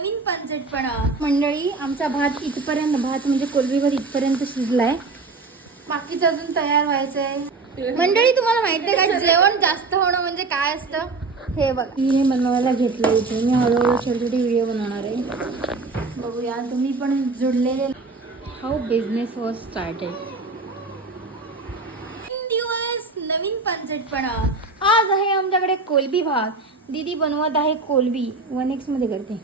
नवीन पंचटपणा मंडळी आमचा भात इथपर्यंत भात म्हणजे कोलबी भात इथपर्यंत शिजलाय. बाकीचं अजून तयार व्हायचंय. मंडळी तुम्हाला माहितीये का जेवण जास्त होणं म्हणजे काय असतं? हे बघ. मी बनवायला घेतलं इथे. मी हळूहळू छोटे छोटे व्हिडिओ बनवणार आहे. बघूया तुम्ही पण जुडलेले हाऊ बिझनेस वॉज स्टार्टेड नवीन पंचटपणा आज आहे आमच्याकडे कोलबी भात. दीदी बनवत आहे कोलबी वनमध्ये करते.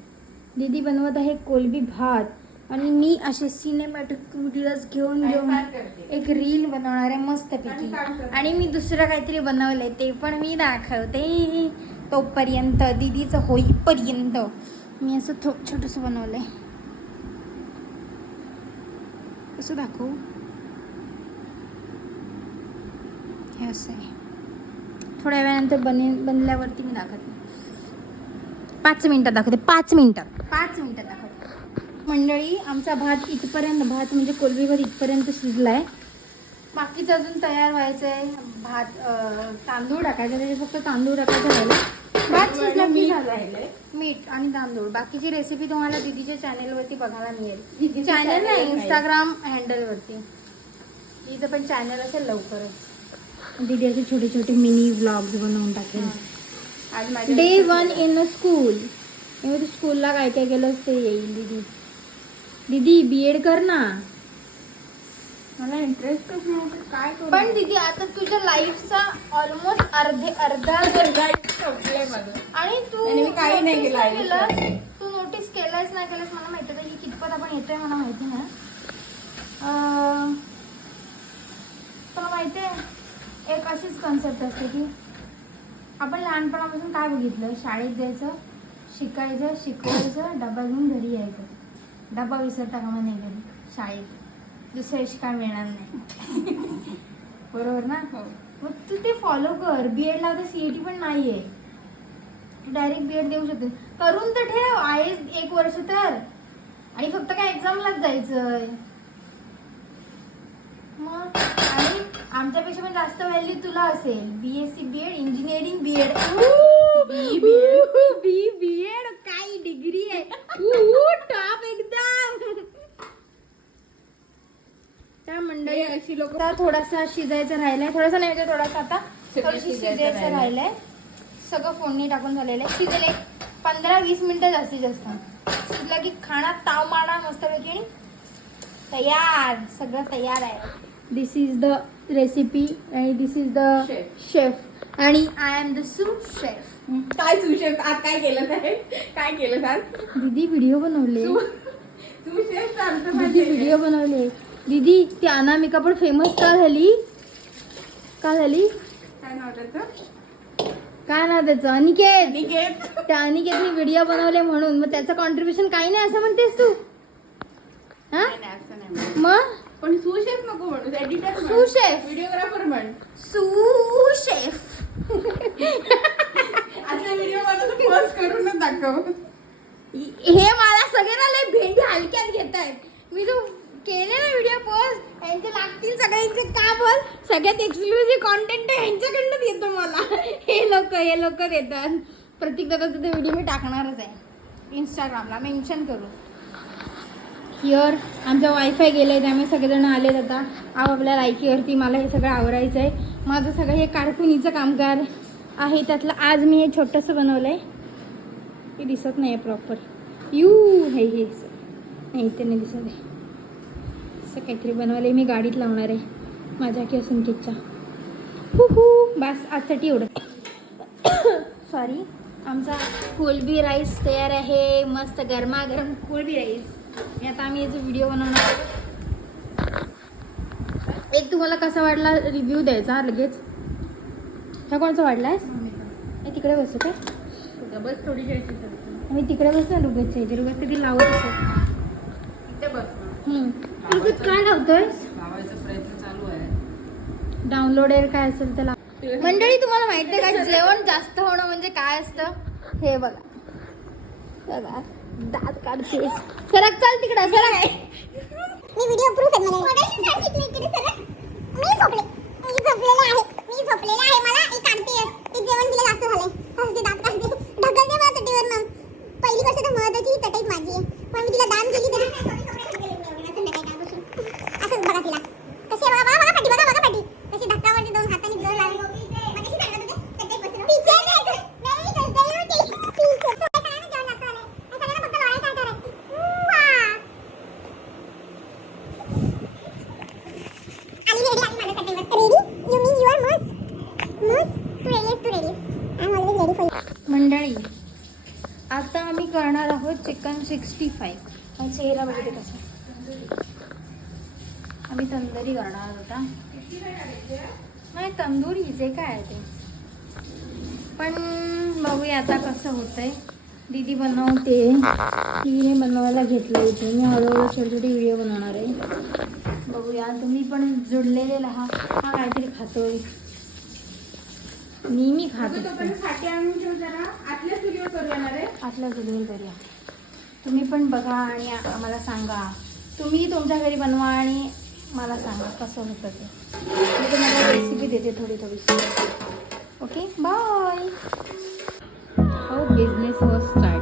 दीदी बनवत आहे कोलबी भात. आणि मी असे सिनेमॅटिक व्हिडिओज घेऊन घेऊन एक रील बनवणार आहे मस्तपैकी आणि मी दुसरं काहीतरी बनवलंय ते पण मी दाखवते. तोपर्यंत दीदीचं होईपर्यंत मी असं थो छोटंसं बनवलंय. कसं दाखवू? हे असं आहे. थोड्या वेळानंतर बने बनल्यावरती मी दाखवते. पाच मिनिटात दाखवते पाच मिनिटात पाच मिनिटात दाखवते. मंडळी आमचा भात इथपर्यंत भात म्हणजे कोलबी भात इथपर्यंत शिजलाय. बाकीचं अजून तयार व्हायचंय. भात अं, तांदूळ टाकायचे त्याचे फक्त तांदूळ टाकायचं राहिलं. भात शिजला की झालं मीठ आणि तांदूळ. बाकीची रेसिपी तुम्हाला दीदीच्या चॅनेलवरती बघायला मिळेल. चॅनल नाही इंस्टाग्राम हँडलवरती तिचं पण चॅनल असेल लवकरच. दीदी असे छोटे छोटे मिनी व्लॉग्स बनवून टाकेल. आज day one in a school तू स्कूलला काय काय केलंस ते येईल दीदी. दीदी बी एड कर ना. मला इंटरेस्टच नव्हतं काय पण दीदी आता तुझ्या लाईफचा ऑलमोस्ट अर्धे अर्धा आणि तू आणि मी काही नाही केलं. तू नोटीस केलंस नाही केलंस? मला माहिती आहे ही कितपत आपण येतोय मला माहिती अं, तुला माहिती आहे एक अशीच कॉन्सेप्ट असते की आपण लहानपणापासून काय बघितलं? शाळेत जायचं शिकायचं शिकवायचं डबा घेऊन घरी यायचं. डबा विसरता कामा नाही घरी शाळेत. दुसऱ्या दिवशी काय मिळणार नाही. बरोबर ना? हो. मग तू ते फॉलो कर. बी एडला आता सीईटी पण नाहीये. तू डायरेक्ट बी एड देऊ शकते. करून तर ठेव. आहे एक वर्ष तर. आणि फक्त काय एक्झामलाच जायचंय. मग आणि आमच्यापेक्षा पण जास्त व्हॅल्यू तुला असेल. B S C B Ed engineering B Ed B. B B Ed काय डिग्री आहे? टॉप एकदम त्या मंडळी अशी लोक थोडासा शिजायचं राहिलंय. थोडासा नाही म्हणजे थोडासा आता शिजायचं राहिलंय. सगळं फोडणी टाकून झालेलं आहे. शिजेल. एक पंधरा वीस मिनिटं जास्तीत जास्त. शिजलं की खाणा ताव मारा मस्तपैकी आणि तयार. सगळं तयार आहे. दिस इज द रेसिपी आणि this is the Chef. Chef आणि I am the sous chef काय तू शेफ आज काय केलं काय काय केलं आज दीदी व्हिडिओ बनवले. तू शेफ सांगतो दीदी व्हिडिओ बनवले. दीदी ती अनामिका पण फेमस का झाली? का झाली? काय नाव त्याचं? काय नाव त्याचं? अनिकेत. निकेत त्या अनिकेतने व्हिडिओ बनवले म्हणून. मग त्याचं कॉन्ट्रीब्युशन काही नाही असं म्हणतेस तू? हा. मग? पण सू शेफ नको म्हणू एडिटर सू शेफ. व्हिडिओग्राफर म्हण. Sous chef. आता व्हिडिओ मला पोस्ट करूनच दाखव. हे मला सगळ्यांना लय भेंडी हलक्यात घेत आहेत मी जो केले ना व्हिडिओ पोस्ट यांचे लागतील सगळ्यांचे का बोल? सगळ्यात एक्सक्लुझिव्ह कॉन्टेंट यांच्याकडनं येतो मला. हे लोक हे लोक देतात. प्रत्येक दादा ते व्हिडिओ मी टाकणारच आहे. इंस्टाग्रामला मेन्शन करू. हिअर आमचा वायफाय गेलं आहे त्यामुळे सगळेजण आलेत आता. आपापल्या लायकीवरती मला हे सगळं आवरायचं आहे माझं सगळं हे कारकुनीचं कामगार आहे त्यातलं आज मी हे छोटंसं बनवलं आहे ते दिसत नाही आहे प्रॉपर यू हे हे नाही ते नाही दिसत आहे. असं काहीतरी बनवलं मी गाडीत लावणार आहे. माझ्या किंवा संकेतच्या. हू हू बस आजसाठी एवढं. सॉरी आमचा कोलबी राईस तयार आहे. मस्त गरमागरम कोलबी राईस आणि आता आम्ही याचा व्हिडिओ बनवणार आहोत. एक तुम्हाला कसा वाटला रिव्ह्यू द्यायचा लगेच? ह्या कोणचा वाटला आहे तिकडे बसू काय? बस करते. मी तिकडे बसला रुबेच्या इथे. रुबेत कधी लावत बस रुबेत काय आहे. डाउनलोड एअर काय असेल तर लाव. मंडळी तुम्हाला माहिती आहे का जेवण जास्त होणं म्हणजे काय असतं? हे बघा. बघा. दात काढते. सरक चाल तिकडं सरक मी व्हिडिओ प्रूफ आहे मला. इकडे सरक मी झोपले. मी झोपलेले आहे. मी झोपलेले आहे मला. ही काढते ते जेवण दिलं जास्त झालंय. हसते दात काढते ढकलते मला चटीवर मग पहिली गोष्ट तर महत्वाची ही चटईच माझी आहे पण मी तिला दान केली तरी संध्याकाळपासून असंच बघा तिला कशी आहे बघा बघा बघा पाठी बघा बघा पाठी कशी धक्कावरती दोन हाताने जोर लावले मगाशी सांगत होते, चटई पसरून. पीछे नाही, नाही, गलती होती. पीछे. तो काय सगळ्यांना जेवण लागतं आलंय. हे सगळ्यांना फक्त लोळायचं आहे घरात. उम्मा. आली ready आली माझ्या चटईवर. Ready? You mean you are Moose? Moose? Tu ready आहेस, तू ready आहेस. I'm always ready for you. मंडळी आता आम्ही करणार आहोत चिकन सिक्स्टी फाईव्ह. चेहरा बघते कसा आम्ही तंदुरी करणार होता नाही तंदुरी जे काय आहे ते. पण बघूया आता कसं होतंय. दीदी बनवते. तिने बनवायला घेतलं होते. मी हळूहळू छोटे छोटे व्हिडिओ बनवणार आहे. बघूया तुम्ही पण जुडलेले राहा. हा काहीतरी खातोय. नेहमी खात तू असतो. तोपर्यंत साठी आणून ठेव जरा. आतल्या चुलीवर करूया. तुम्ही पण बघा आणि आम्हाला सांगा. तुम्ही तुमच्या घरी बनवा आणि मला सांगा कसं होतं ते. मी तुम्हाला रेसिपी देते थोडी थोडीशी. ओके बाय हो बिझनेस वॉज स्टार्ट